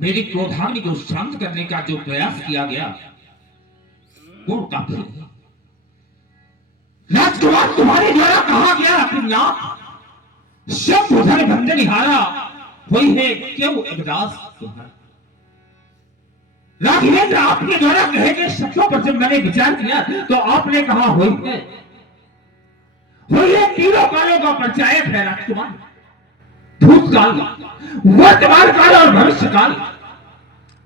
मेरी क्रोधाग्नि को शांत करने का जो प्रयास किया गया वो काफी नहीं। राजकुमार तुम्हारे द्वारा कहा गया कि नाथ शब्द बंधनिहारा वही है क्यों अवदास तुम्हारा। राघवेंद्र आपके द्वारा कहे गए शब्दों पर जब मैंने विचार किया तो आपने कहा हुई है तीनों कालों का पंचायत है राजकुमार। भूतकाल, वर्तमान काल और भविष्य काल।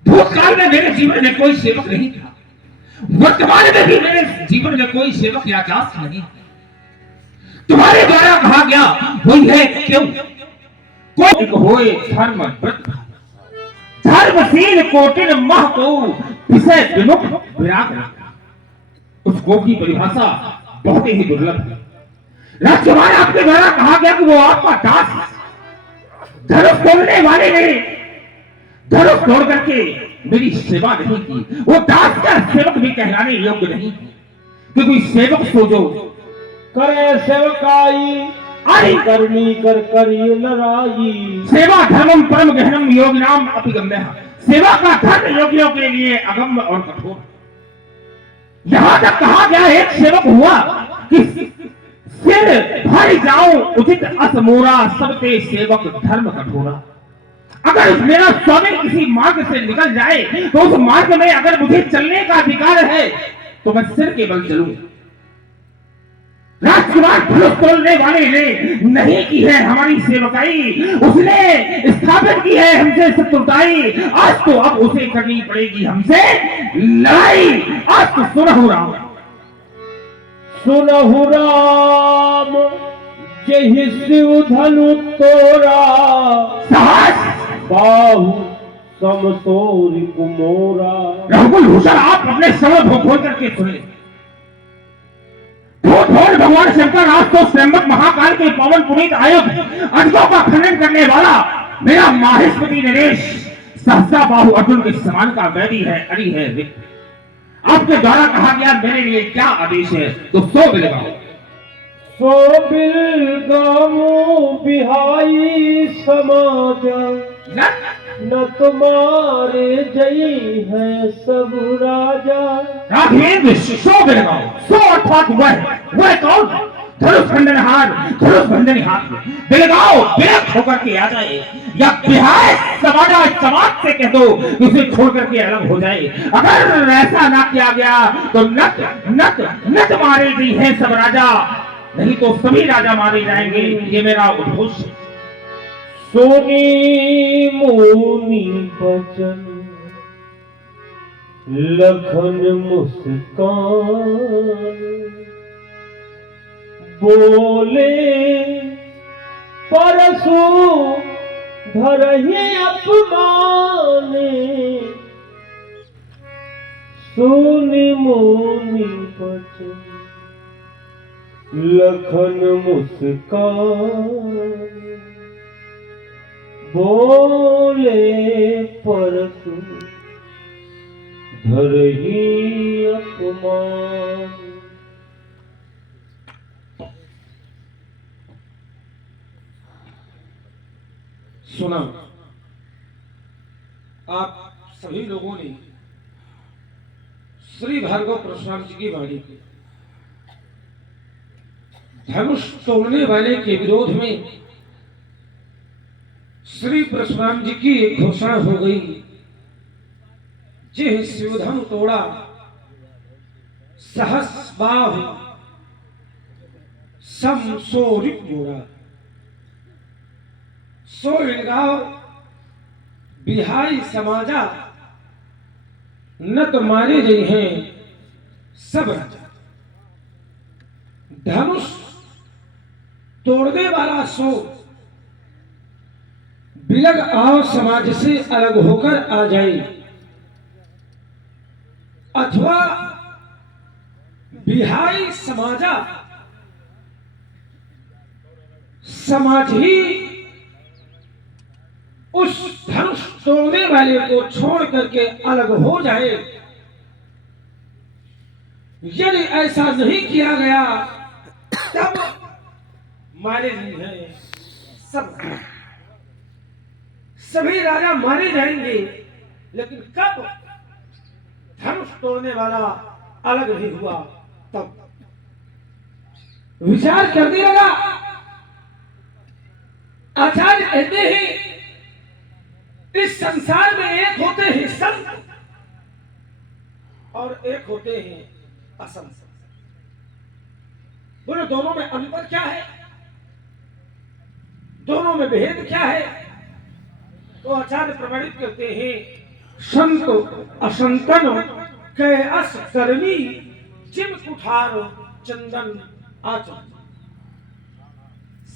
भूतकाल में मेरे जीवन में कोई सेवक नहीं था, वर्तमान में भी मेरे जीवन में कोई सेवक या दास नहीं। तुम्हारे द्वारा कहा गया वही है क्यों कोई होए धर्मशील कोटिन मह को विषय विमुख विराग। उसको की परिभाषा बहुत ही दुर्लभ है। राजकुमार आपके द्वारा कहा गया कि वो आपका दास धनुष तोड़ने वाले ने धनुष तोड़ करके मेरी सेवा नहीं की। वो दास का सेवक भी कहलाने योग्य नहीं, क्योंकि सेवक सो जो करे सेवकाई आई करनी कर करिए लड़ाई। सेवा धर्मम परम गहनम योगिनाम अभिगम्य। सेवा का धर्म योगियों के लिए अगम्य और कठोर। यहां तक कहा गया एक सेवक हुआ कि सिर भाई जाऊं उचित असमोरा सबते सेवक धर्म कठोरा। अगर मेरा स्वामी किसी मार्ग से निकल जाए तो उस मार्ग में अगर मुझे चलने का अधिकार है तो मैं सिर के बल चलूं। राजकुमार धनुष तोड़ने वाले ने नहीं की है हमारी सेवकाई, उसने स्थापित की है हमसे शत्रुताई। आज तो अब उसे करनी पड़ेगी हमसे लड़ाई। आज तो सुनहु राम सुनहु राम जहि शिव धनु तोरा साहस बाहु समतोर कुमोरा। रघुकुल भूषण आप अपने समझ खोल करके सुने। भगवान शंकर आज तो स्वयंवर महाकाल के पवन पुनीत आयुध अजगों का खंडन करने वाला मेरा माहेश्वरी नरेश सहसा बाहु अर्जुन के समान का वैरी है, अरी है रिक्त। आपके द्वारा कहा गया मेरे लिए क्या आदेश है तो सो बिलगाओ। सो बिलगाओ बिहाई समाज न तुम्हारे जई है सब राजा। राघवेंद्र सो बिलगाओ। सो अर्थात वह कौन धनुष खंडनहार धनुष बंधनहार बिलगाओ बेख होकर के आ जाए या बिहाय समाजा समाज से कह दो उसे छोड़ करके अलग हो जाए। अगर ऐसा ना किया गया तो नत नत नत मारे गई है सब राजा, नहीं तो सभी राजा मारे जाएंगे। ये मेरा उद्घोष। सोनी मोनी बचन लखन मुस्कान बोले परसु धरहि अपमाने। सोनी मोनी बचन लखन मुस्कान बोले परसु धरहि अपमान। सुना आप सभी लोगों ने श्री भार्गव परशुराम जी की वाणी की। धनुष तोड़ने वाले के विरोध में श्री परशुराम जी की एक घोषणा हो गई, जे शिवधनु तोड़ा सहस बाहु सम सोरिक गोरा। सो इलगाओ बिहाई समाजा न तुम्हारे जय हैं सब राजा। धनुष तोड़ने वाला सो बिलग आओ समाज से अलग होकर आ जाए, अथवा बिहाई समाजा समाज ही उस धनुष तोड़ने वाले को छोड़ करके अलग हो जाए। यदि ऐसा नहीं किया गया तब मारे नहीं है सब, सभी राजा मारे जाएंगे। लेकिन कब धनुष तोड़ने वाला अलग नहीं हुआ, तब विचार करने लगा। आचार्य कहते हैं इस संसार में एक होते हैं संत और एक होते हैं असंत। बोले दोनों में अंतर क्या है, दोनों में भेद क्या है? तो आचार्य प्रमाणित करते हैं संत असंतन के अस करनी जिम कुठार चंदन आचरण।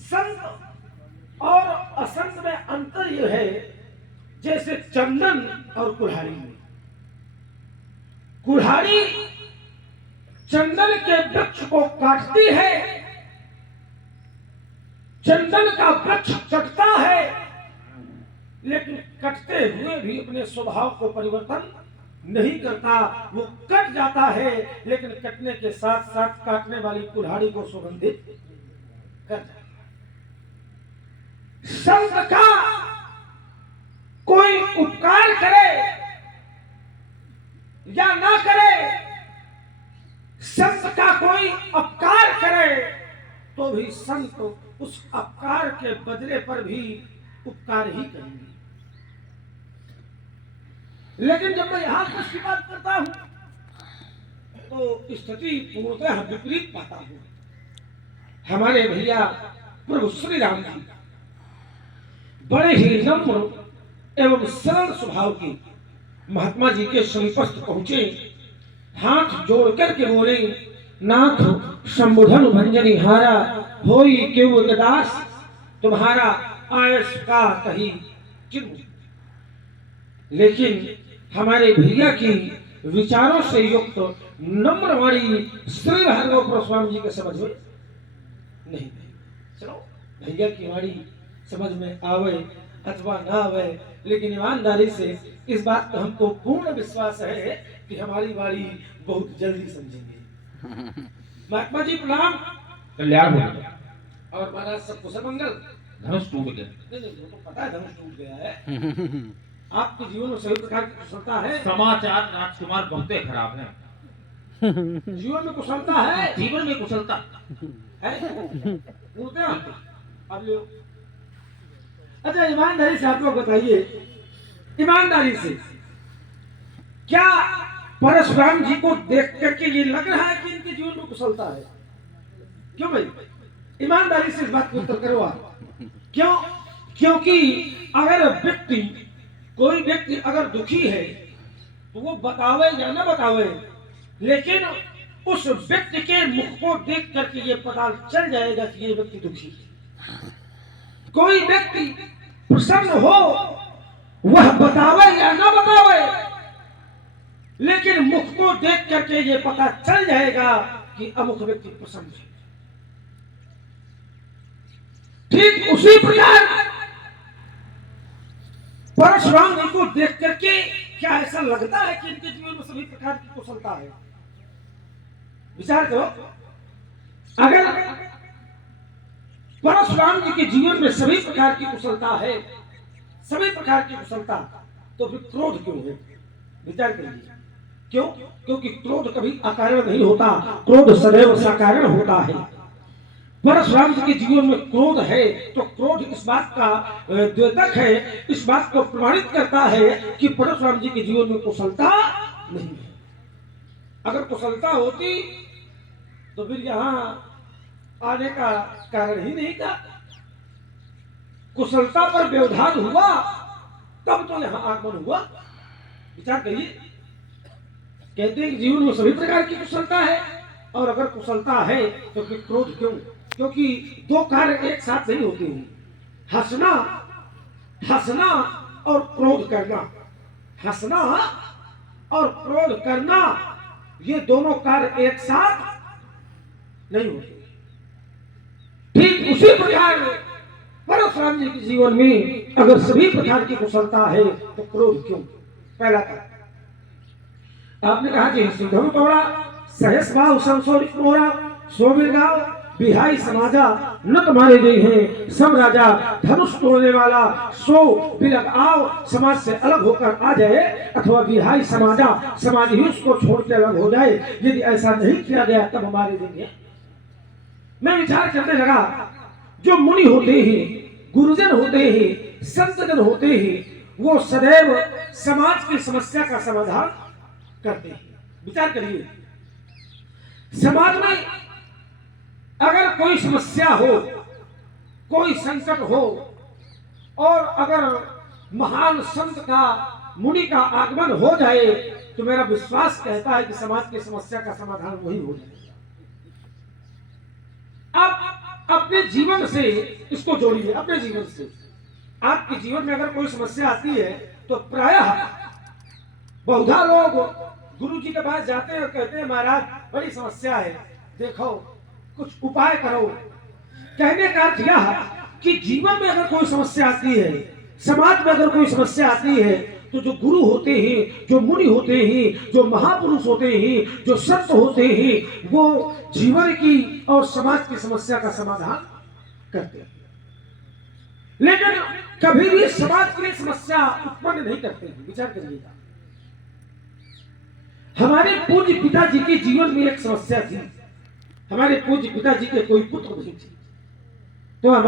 संत और असंत में अंतर यह है जैसे चंदन और कुल्हाड़ी में। कुल्हाड़ी चंदन के वृक्ष को काटती है, चंदन का वृक्ष कटता है, लेकिन कटते हुए भी अपने स्वभाव को परिवर्तन नहीं करता। वो कट जाता है लेकिन कटने के साथ साथ काटने वाली कुल्हाड़ी को सुगंधित कर जाता है। संत का कोई उपकार करे या ना करे, संत का कोई अपकार करे तो भी संत उस अपकार के बदले पर भी उपकार ही करेंगे। लेकिन जब मैं यहां कुछ की बात करता हूं तो स्थिति पूर्णतः विपरीत पाता हूं। हमारे भैया प्रभु श्री राम जी बड़े ही नम्र एवं सरल स्वभाव के महात्मा जी के समीपस्थ पहुंचे, हाथ जोड़ करके बोले, नाथ संबोधन भंजनी हारा होई केव दास, तुम्हारा आयस का कही चिन्ह। लेकिन हमारे भैया की विचारों से युक्त नम्र वाणी श्री भार्गव गोस्वामी जी के समझ में नहीं। चलो भैया की वाणी समझ में आवे अथवा ना आवे, लेकिन ईमानदारी से इस बात का हमको पूर्ण विश्वास है कि हमारी वाणी बहुत जल्दी समझेंगे। महात्मा जी प्रणाम। कल्याण हो गया और महाराज सब कुशल मंगल। धनुष टूट गया। नहीं वो तो पता है धनुष टूट गया है। आपके जीवन में सभी प्रकार की कुशलता है। समाचार राजकुमार बहुत खराब है। जीवन में कुशलता है, जीवन में कुशलता है। बोलते हैं आप ले। अच्छा ईमानदारी से आप लोग बताइए, ईमानदारी से क्या परशुराम जी को देख करके ये लग रहा है कि इनके जीवन में कुशलता है? क्यों भाई? ईमानदारी से इस बात को उत्तर करो आप। क्यों? क्योंकि अगर कोई व्यक्ति अगर दुखी है तो वो बतावे या ना बतावे, लेकिन उस व्यक्ति के मुख को देख करके ये पता चल जाएगा कि ये व्यक्ति दुखी है। कोई व्यक्ति प्रसन्न हो वह बतावे या ना बतावे, लेकिन मुख को देख करके ये पता चल जाएगा कि अमुक व्यक्ति प्रसन्न है। ठीक उसी प्रकार परशुराम जी को देख करके क्या ऐसा लगता है कि इनके जीवन में सभी प्रकार की कुशलता है? विचार करो, अगर परशुराम जी के जीवन में सभी प्रकार की कुशलता है, सभी प्रकार की कुशलता, तो फिर क्रोध क्यों है? विचार करिए। क्यों? क्योंकि क्रोध कभी अकारण नहीं होता, क्रोध सदैव सकारण होता है। परशुराम जी के जीवन में क्रोध है तो क्रोध इस बात का द्योतक है, इस बात को प्रमाणित करता है कि परशुराम जी के जीवन में कुशलता नहीं है। अगर कुशलता होती तो फिर यहाँ आने का कारण ही नहीं था। कुशलता पर व्यवधान हुआ तब तो यहाँ आगमन हुआ। विचार करिए, कहते हैं कि जीवन में सभी प्रकार की कुशलता है, और अगर कुशलता है तो फिर क्रोध क्यों? क्योंकि दो कार्य एक साथ नहीं होते हैं। हंसना और क्रोध करना, हंसना और क्रोध करना, ये दोनों कार्य एक साथ नहीं होते। ठीक उसी प्रकार परशुराम जी के जीवन में अगर सभी प्रकार की कुशलता है तो क्रोध क्यों? पहला कार्य आपने कहा कि सिद्धम पौड़ा सहस भाव संसोरित मोरा सोबिर गाव बिहाई समाजा न तुम्हारे दे हैं, सब राजा धनुष तोड़ने वाला सो बिलग आओ, समाज से अलग होकर आ जाए, अथवा बिहाई समाजा समाज ही उसको छोड़ के अलग हो जाए। यदि ऐसा नहीं किया गया तब हमारे दिन है। मैं विचार करने लगा, जो मुनि होते हैं, गुरुजन होते हैं, संतजन होते हैं, वो सदैव समाज की समस्या का समाधान करते हैं। विचार करिए, समाज में अगर कोई समस्या हो, कोई संकट हो, और अगर महान संत का, मुनि का आगमन हो जाए, तो मेरा विश्वास कहता है कि समाज की समस्या का समाधान वही हो जाएगा। आप अपने जीवन से इसको जोड़िए, अपने जीवन से। आपके जीवन में अगर कोई समस्या आती है तो प्रायः बहुधा लोग गुरु जी के पास जाते हैं और कहते हैं, महाराज बड़ी समस्या है, देखो कुछ उपाय करो। कहने का अर्थ यह कि जीवन में अगर कोई समस्या आती है, समाज में अगर कोई समस्या आती है, तो जो गुरु होते हैं, जो मुनि होते हैं, जो महापुरुष होते हैं, जो संत होते हैं, वो जीवन की और समाज की समस्या का समाधान करते हैं। लेकिन कभी भी समाज के लिए समस्या उत्पन्न नहीं करते हैं। विचार करिएगा, हमारे पूज्य पिताजी के जीवन में एक समस्या थी। हमारे पूज्य पिताजी के कोई पुत्र नहीं थे।